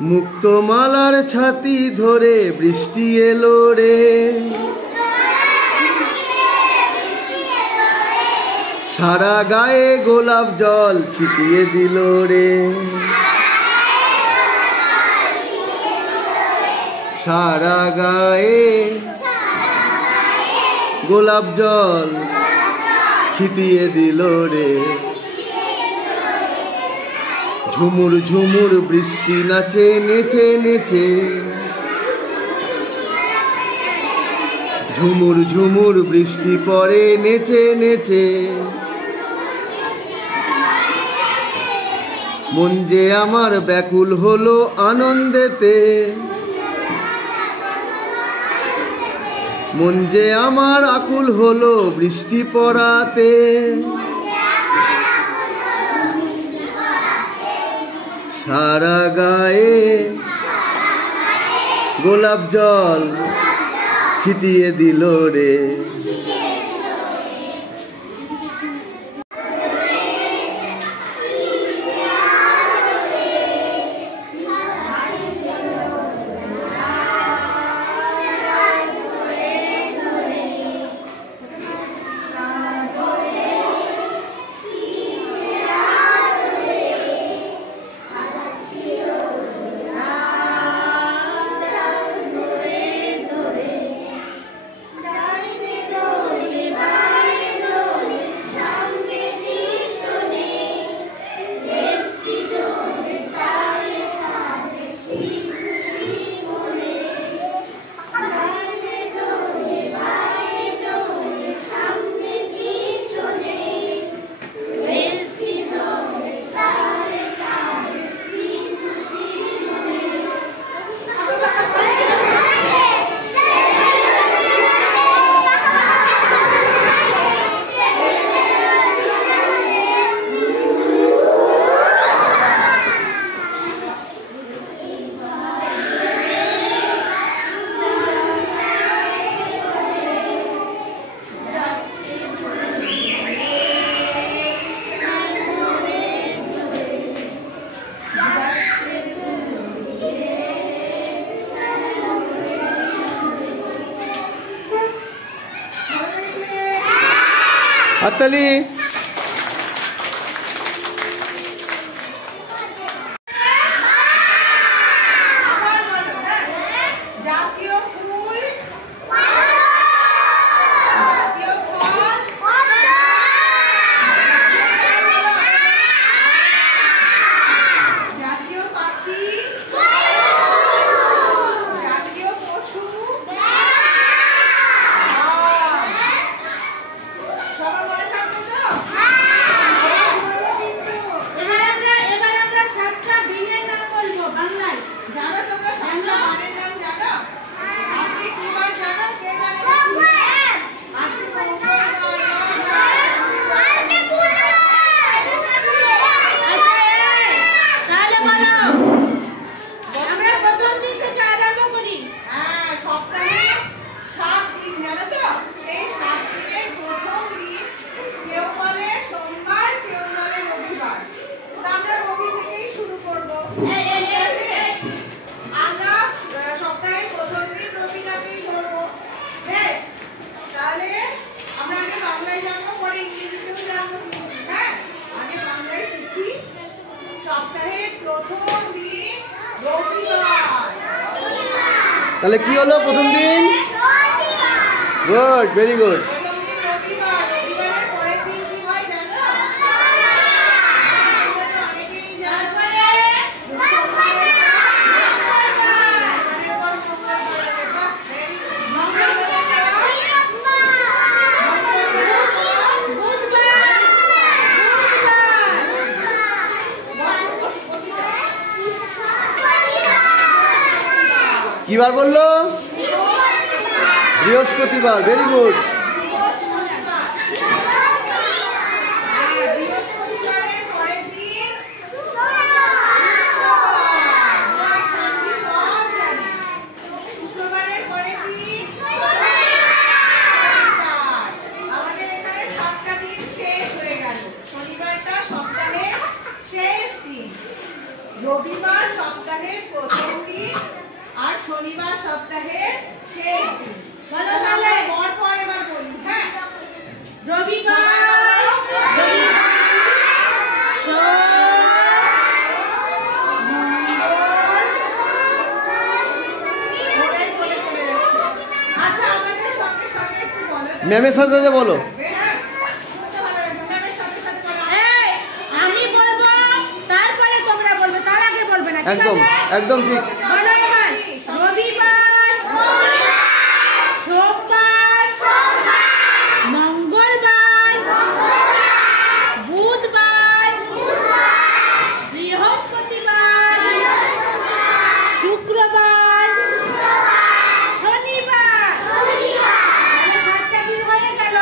মুক্তমালার ছাতি ধরে বৃষ্টি এলো রে, সারা গায়ে গোলাপ জল ছিটিয়ে দিল রে, সারা গায়ে গোলাপ জল ছিটিয়ে দিল রে। ঝুমুর ঝুমুর বৃষ্টি নাচে নেচে নেচে, ঝুমুর ঝুমুর বৃষ্টি পড়ে নেচে নেচে। মন যে আমার ব্যাকুল হলো আনন্দেতে, মন যে আমার আকুল হলো বৃষ্টি পড়াতে। সারা গায়ে গোলাপ জল ছিটিয়ে দিল রে। হাততালি। তাহলে কি হলো প্রথম দিন? Good, very good. কি বার বললো? বৃহস্পতিবার, ভেরি গুড। রবিবার সপ্তাহের প্রথম দিন আর শনিবার সপ্তাহের শেষ দিন। বলো তাহলে পর এবার বলি। হ্যাঁ, রবিবার ম্যামের সাথে বলো। আমি বলবো, তারপরে তোমরা বলবে, তার আগে বলবে না। একদম একদম ঠিক। রবিবার, সোমবার, মঙ্গলবার, বুধবার, বৃহস্পতিবার, শুক্রবার, শনিবার। সাতটা দিন হয়ে গেল।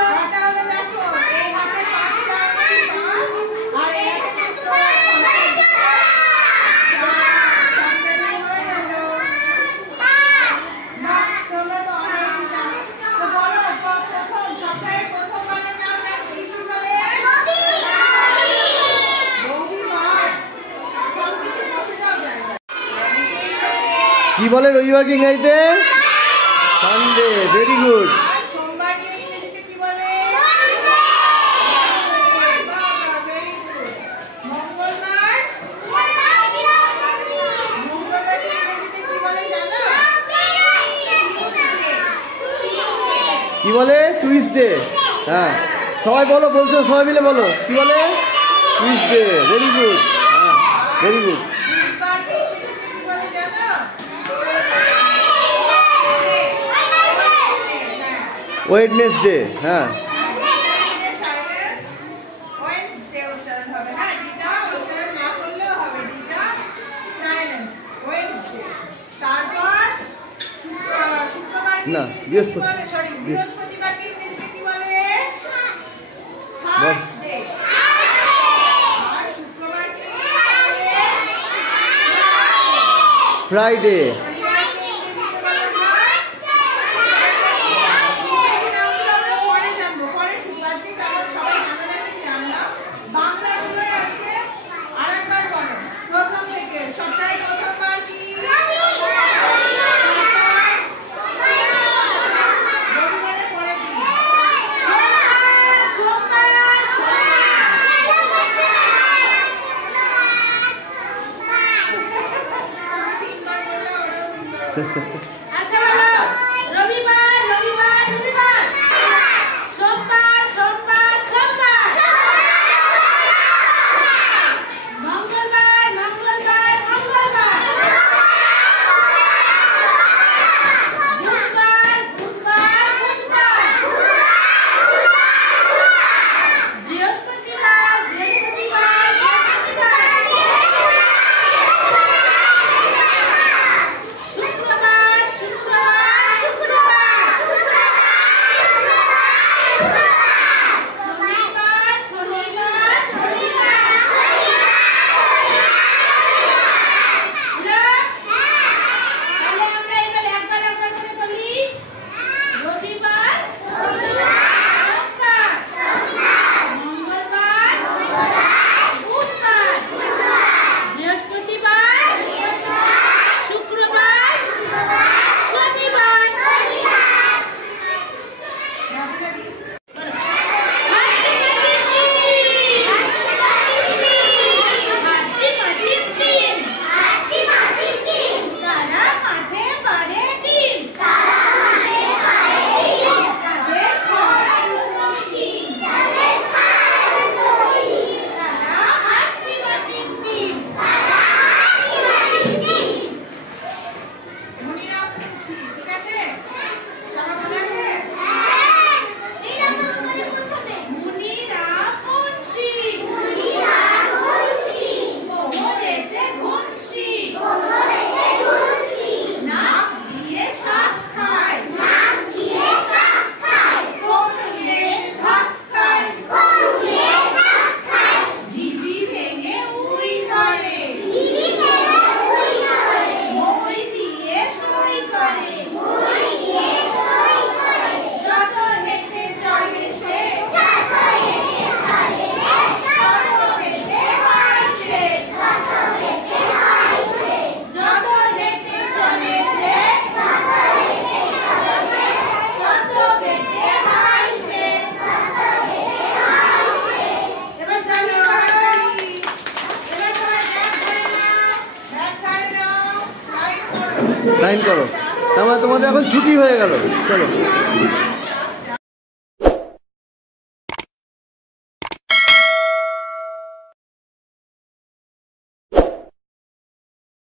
কি বলে রবিবার কি ইংরেজিতে? সানডে। Very good. কি বলে? টুইসডে। হ্যাঁ, সবাই বলো, বলছো সবাই মিলে বলো। কি বলে? টুইসডে। Very good. হ্যাঁ, ভেরি গুড। ওয়েডনেসডে। হ্যাঁ, না বৃহস্পতিবারকে ইংরেজিতে কি বলে? থার্সডে। আর শুক্রবারকে কি বলে? ফ্রাইডে। আচ্ছা বলো, রবিবার, রবিবার, রবিবার, সোমবার, সোমবার, সোমবার, মঙ্গলবার, মঙ্গলবার, মঙ্গলবার, বুধবার, বুধবার, বুধবার, বৃহস্পতিবার, বৃহস্পতিবার, বৃহস্পতিবার, শুক্রবার, সাইন করো। তার মানে তোমাদের এখন ছুটি হয়ে গেল। চলো।